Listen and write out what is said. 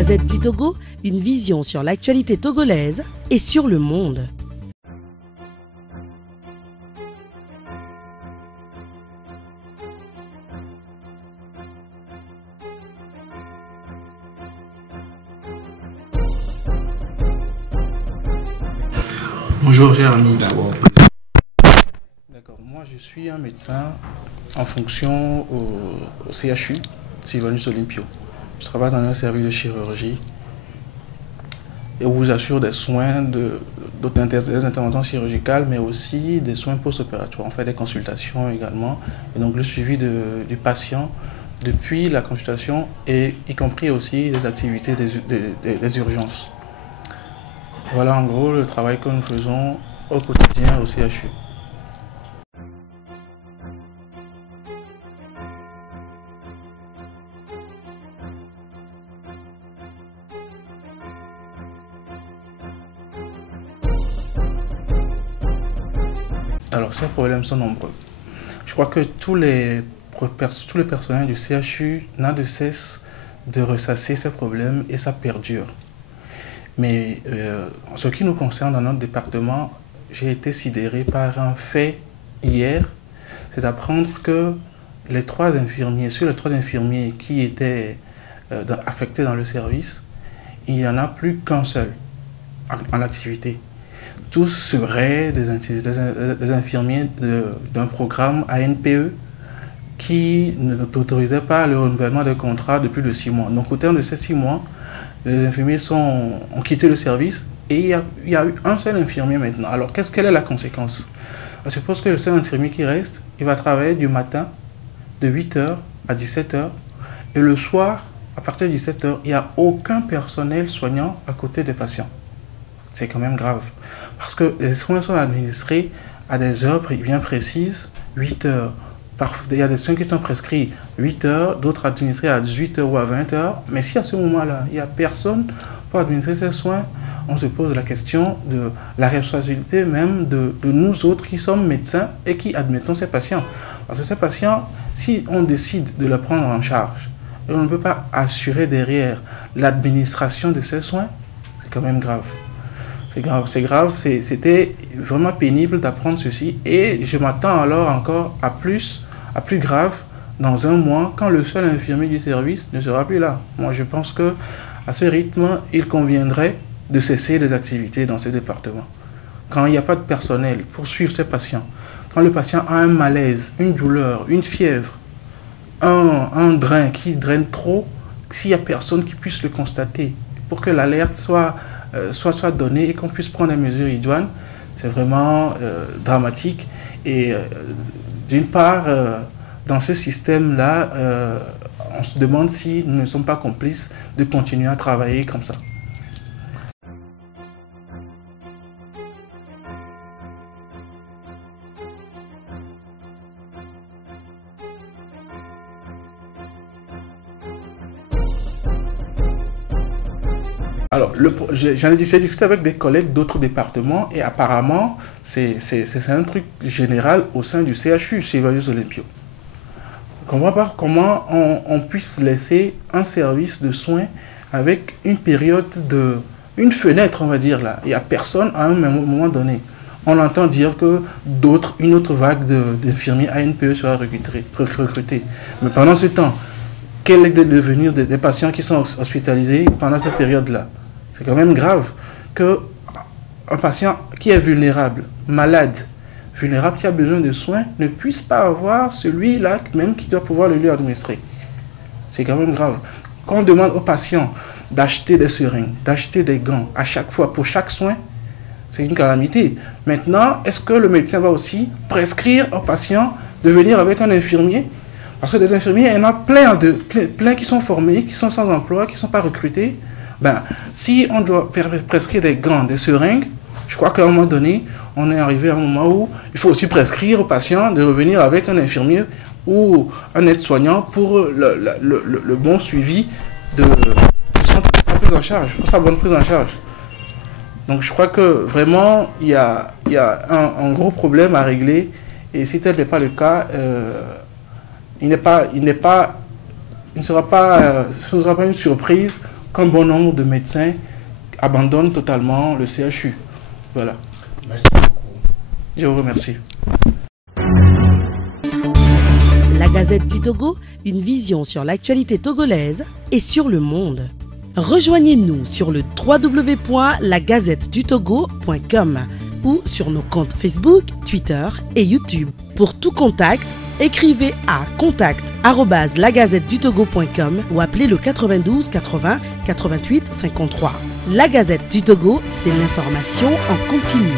Gazette du Togo, une vision sur l'actualité togolaise et sur le monde. Bonjour, cher ami. D'accord, moi je suis un médecin en fonction au CHU, Sylvanus Olympio. Je travaille dans un service de chirurgie et où j'assure des soins des interventions chirurgicales, mais aussi des soins post-opératoires. On fait des consultations également, et donc le suivi du patient depuis la consultation, et y compris aussi les activités des urgences. Voilà en gros le travail que nous faisons au quotidien au CHU. Alors ces problèmes sont nombreux. Je crois que tous les personnels du CHU n'ont de cesse de ressasser ces problèmes et ça perdure. Mais en ce qui nous concerne dans notre département, j'ai été sidéré par un fait hier, c'est d'apprendre que sur les 3 infirmiers qui étaient affectés dans le service, il n'y en a plus qu'un seul en activité. Tous seraient des infirmiers d'un programme ANPE qui n'autorisait pas le renouvellement de contrat de plus de 6 mois. Donc au terme de ces 6 mois, les infirmiers ont quitté le service et il y a eu un seul infirmier maintenant. Alors quelle est la conséquence? On suppose que le seul infirmier qui reste, il va travailler du matin de 8h à 17h et le soir, à partir de 17h, il n'y a aucun personnel soignant à côté des patients. C'est quand même grave parce que les soins sont administrés à des heures bien précises, 8h. Il y a des soins qui sont prescrits 8h, d'autres administrés à 18h ou à 20h. Mais si à ce moment-là, il n'y a personne pour administrer ces soins, on se pose la question de la responsabilité même de nous autres qui sommes médecins et qui admettons ces patients. Parce que ces patients, si on décide de les prendre en charge, et on ne peut pas assurer derrière l'administration de ces soins, c'est quand même grave. C'est grave, c'était vraiment pénible d'apprendre ceci. Et je m'attends alors encore à plus grave dans un mois quand le seul infirmier du service ne sera plus là. Moi, je pense qu'à ce rythme, il conviendrait de cesser les activités dans ce département. Quand il n'y a pas de personnel pour suivre ces patients, quand le patient a un malaise, une douleur, une fièvre, un drain qui draine trop, s'il n'y a personne qui puisse le constater, pour que l'alerte soit donnée et qu'on puisse prendre les mesures idoines, c'est vraiment dramatique. Et d'une part, dans ce système-là, on se demande si nous ne sommes pas complices de continuer à travailler comme ça. Alors, j'en ai discuté avec des collègues d'autres départements et apparemment, c'est un truc général au sein du CHU, Sylvanus Olympio. Je ne comprends pas comment on puisse laisser un service de soins avec une une fenêtre, on va dire là. Il n'y a personne à un moment donné. On entend dire que une autre vague d'infirmiers ANPE sera recrutée. Mais pendant ce temps, quel est le devenir des patients qui sont hospitalisés pendant cette période-là? C'est quand même grave qu'un patient qui est vulnérable, malade, qui a besoin de soins, ne puisse pas avoir celui-là même qui doit pouvoir le lui administrer. C'est quand même grave. Quand on demande aux patients d'acheter des seringues, d'acheter des gants à chaque fois pour chaque soin, c'est une calamité. Maintenant, est-ce que le médecin va aussi prescrire aux patients de venir avec un infirmier? Parce que des infirmiers, il y en a plein qui sont formés, qui sont sans emploi, qui ne sont pas recrutés. Si on doit prescrire des gants, des seringues, je crois qu'à un moment donné, on est arrivé à un moment où il faut aussi prescrire aux patients de revenir avec un infirmier ou un aide-soignant pour le bon suivi de sa prise en charge, pour sa bonne prise en charge. Donc je crois que vraiment, il y a un gros problème à régler et si tel n'est pas le cas, ce ne sera pas une surprise qu'un bon nombre de médecins abandonnent totalement le CHU. Voilà. Merci beaucoup. Je vous remercie. La Gazette du Togo, une vision sur l'actualité togolaise et sur le monde. Rejoignez-nous sur le www.lagazettedutogo.com ou sur nos comptes Facebook, Twitter et YouTube. Pour tout contact, écrivez à contact@lagazettedutogo.com ou appelez le 92 80 88 53. La Gazette du Togo, c'est l'information en continu.